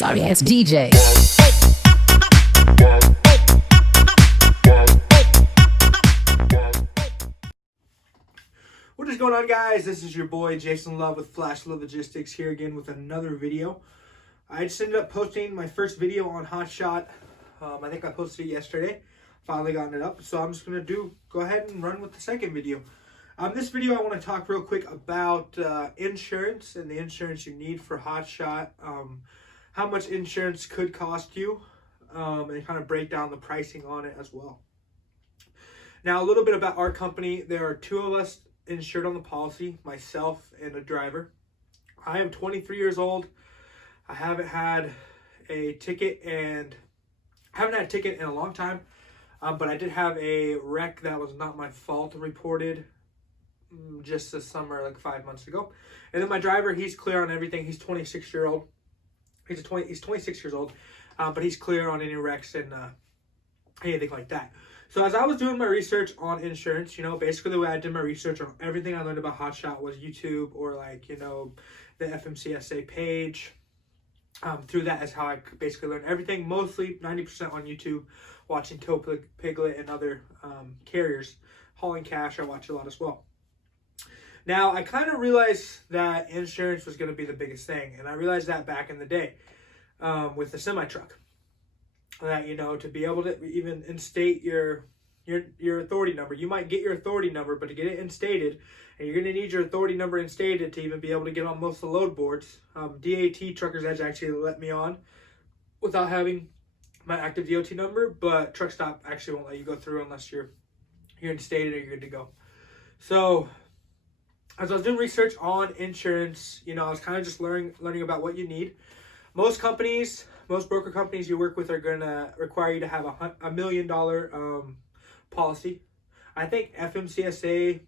Sorry ass DJ. What is going on, guys? This is your boy Jason Love with Flash Love Logistics here again with another video. I just ended up posting my first video on Hotshot. I think I posted it yesterday. Finally gotten it up, so I'm just gonna go ahead and run with the second video. This video I want to talk real quick about insurance and the insurance you need for Hotshot. How much insurance could cost you, and kind of break down the pricing on it as well. Now, a little bit about our company. There are two of us insured on the policy, myself and a driver. I am 23 years old. I haven't had a ticket in a long time, but I did have a wreck that was not my fault reported just this summer, like 5 months ago. And then my driver, he's clear on everything. He's 26 years old. He's 26 years old, but he's clear on any wrecks and anything like that. So as I was doing my research on insurance, basically the way I did my research on everything I learned about Hotshot was YouTube or the FMCSA page. Through that is how I basically learned everything, mostly 90% on YouTube, watching Tow Piglet and other carriers. Hauling Cash, I watch a lot as well. Now, I kind of realized that insurance was going to be the biggest thing, and I realized that back in the day with the semi-truck. That, to be able to even instate your authority number. You might get your authority number, but to get it instated, and you're going to need your authority number instated to even be able to get on most of the load boards. DAT Truckers Edge actually let me on without having my active DOT number, but Truck Stop actually won't let you go through unless you're instated or you're good to go. So as I was doing research on insurance, I was kind of just learning about what you need. Most broker companies you work with are going to require you to have a $1 million policy. I think FMCSA,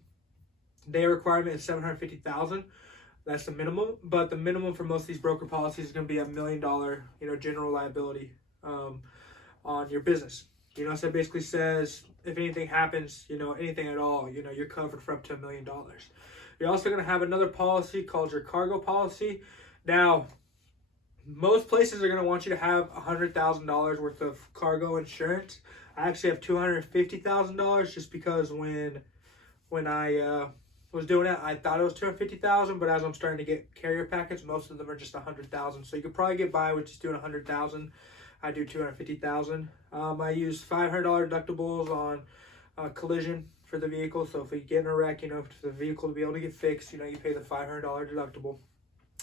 their requirement is $750,000. That's the minimum, but the minimum for most of these broker policies is going to be $1 million, general liability on your business. So it basically says if anything happens, anything at all, you're covered for up to $1 million. You're also going to have another policy called your cargo policy. Now, most places are going to want you to have $100,000 worth of cargo insurance. I actually have $250,000 just because when I was doing it, I thought it was $250,000, but as I'm starting to get carrier packets, most of them are just $100,000. So you could probably get by with just doing $100,000. I do $250,000. I use $500 deductibles on collision for the vehicle. So if you get in a wreck, for the vehicle to be able to get fixed, you pay the $500 deductible.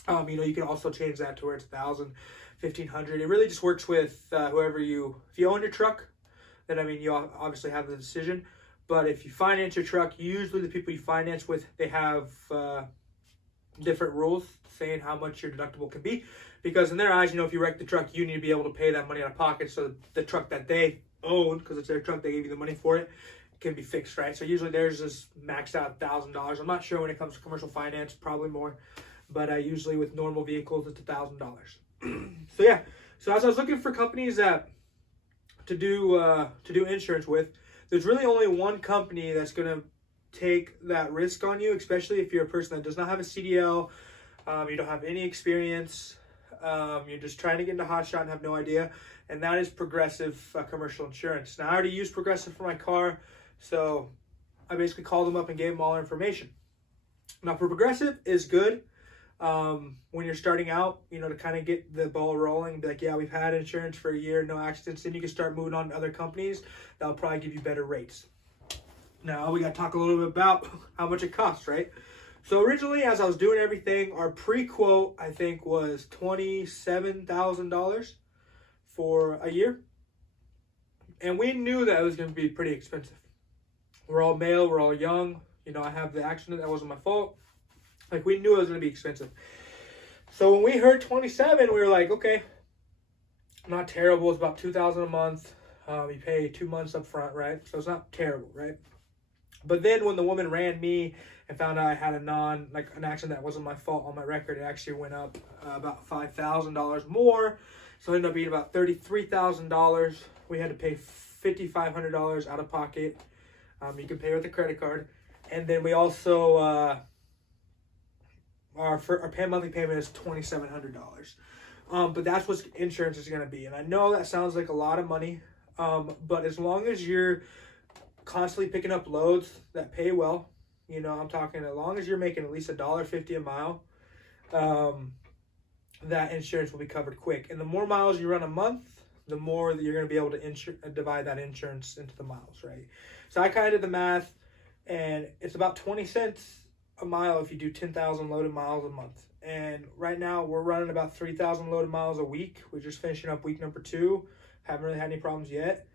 You can also change that to where it's $1,000, $1,500. It really just works with if you own your truck, then you obviously have the decision. But if you finance your truck, usually the people you finance with, they have different rules saying how much your deductible can be. Because in their eyes, if you wreck the truck, you need to be able to pay that money out of pocket. So the truck that they own, because it's their truck, they gave you the money for it, can be fixed, right? So usually theirs is maxed out $1,000. I'm not sure when it comes to commercial finance, probably more. But usually with normal vehicles, it's $1,000. So yeah. So as I was looking for companies to do insurance with, there's really only one company that's going to take that risk on you, especially if you're a person that does not have a CDL, you don't have any experience, you're just trying to get into Hotshot and have no idea, and that is Progressive Commercial Insurance. Now, I already use Progressive for my car, so I basically called them up and gave them all our information. Now, Progressive is good when you're starting out, to kind of get the ball rolling, be like, yeah, we've had insurance for a year, no accidents. Then you can start moving on to other companies that'll probably give you better rates. Now we got to talk a little bit about how much it costs, right? So originally, as I was doing everything, our pre-quote, I think, was $27,000 for a year. And we knew that it was going to be pretty expensive. We're all male, we're all young. I have the accident, that wasn't my fault. We knew it was going to be expensive. So when we heard 27, we were like, okay, not terrible. It's about $2,000 a month. You pay 2 months up front, right? So it's not terrible, right? But then when the woman ran me and found out I had an accident that wasn't my fault on my record, it actually went up about $5,000 more. So it ended up being about $33,000. We had to pay $5,500 out of pocket. You can pay with a credit card. And then we also... Our monthly payment is $2,700. But that's what insurance is going to be. And I know that sounds like a lot of money, but as long as you're constantly picking up loads that pay well, you know, I'm talking as long as you're making at least $1.50 a mile, that insurance will be covered quick. And the more miles you run a month, the more that you're going to be able to divide that insurance into the miles, right? So I kind of did the math, and it's about 20 cents a mile if you do 10,000 loaded miles a month. And right now we're running about 3,000 loaded miles a week. We're just finishing up week number 2. Haven't really had any problems yet.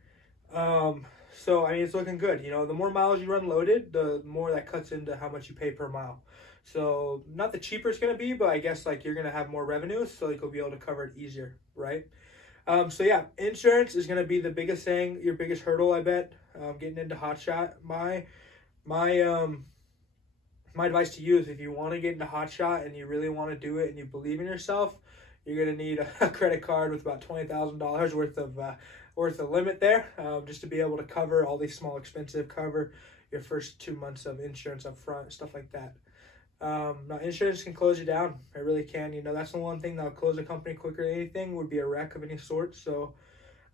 So I mean, it's looking good. You know, the more miles you run loaded, the more that cuts into how much you pay per mile. So not the cheaper it's going to be, but I guess like you're going to have more revenue, so you'll be able to cover it easier, right? So yeah, insurance is going to be the biggest thing, your biggest hurdle, I bet, getting into Hotshot. My advice to you is if you want to get into Hotshot and you really want to do it and you believe in yourself, you're going to need a credit card with about $20,000 worth of limit there, just to be able to cover all these small expenses, cover your first 2 months of insurance up front, stuff like that. Now insurance can close you down. It really can. You know, that's the one thing that'll close a company quicker than anything would be a wreck of any sort. So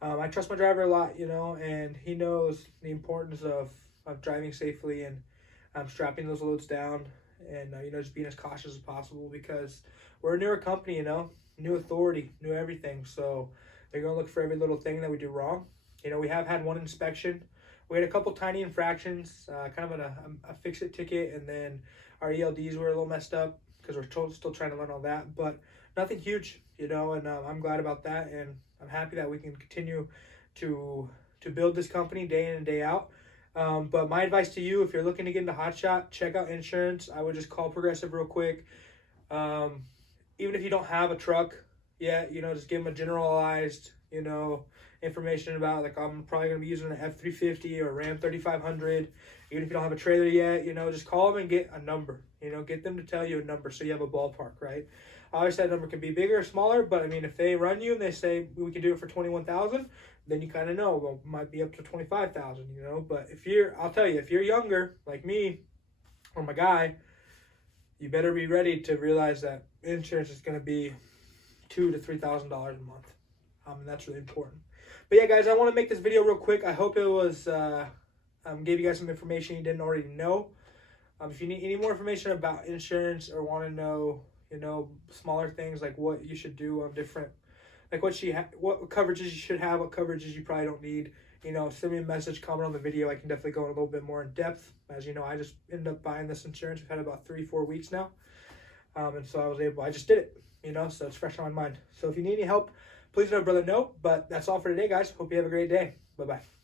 I trust my driver a lot, you know, and he knows the importance of driving safely and strapping those loads down and, you know, just being as cautious as possible, because we're a newer company, you know, new authority, new everything. So they're going to look for every little thing that we do wrong. You know, we have had one inspection. We had a couple tiny infractions, kind of a fix-it ticket, and then our ELDs were a little messed up because we're still trying to learn all that, but nothing huge, you know, and I'm glad about that, and I'm happy that we can continue to build this company day in and day out. But my advice to you, if you're looking to get into Hotshot, check out insurance. I would just call Progressive real quick. Even if you don't have a truck yet, you know, just give them a generalized, you know, information about, like, I'm probably going to be using an F-350 or Ram 3500. Even if you don't have a trailer yet, you know, just call them and get a number. You know, get them to tell you a number so you have a ballpark, right? Obviously, that number can be bigger or smaller, but, I mean, if they run you and they say, we can do it for $21,000, then you kind of know, well, it might be up to $25,000, you know? But I'll tell you, if you're younger, like me or my guy, you better be ready to realize that insurance is going to be $2,000 to $3,000 a month. And that's really important. But yeah, guys, I want to make this video real quick. I hope it was gave you guys some information you didn't already know. If you need any more information about insurance or want to know, you know, smaller things like what you should do on different, like what coverages you should have, what coverages you probably don't need, you know, send me a message, comment on the video. I can definitely go in a little bit more in depth. As you know, I just ended up buying this insurance. We've had it about 3-4 weeks now. And so I just did it, you know, so it's fresh on my mind. So if you need any help, please let a brother know. But that's all for today, guys. Hope you have a great day. Bye-bye.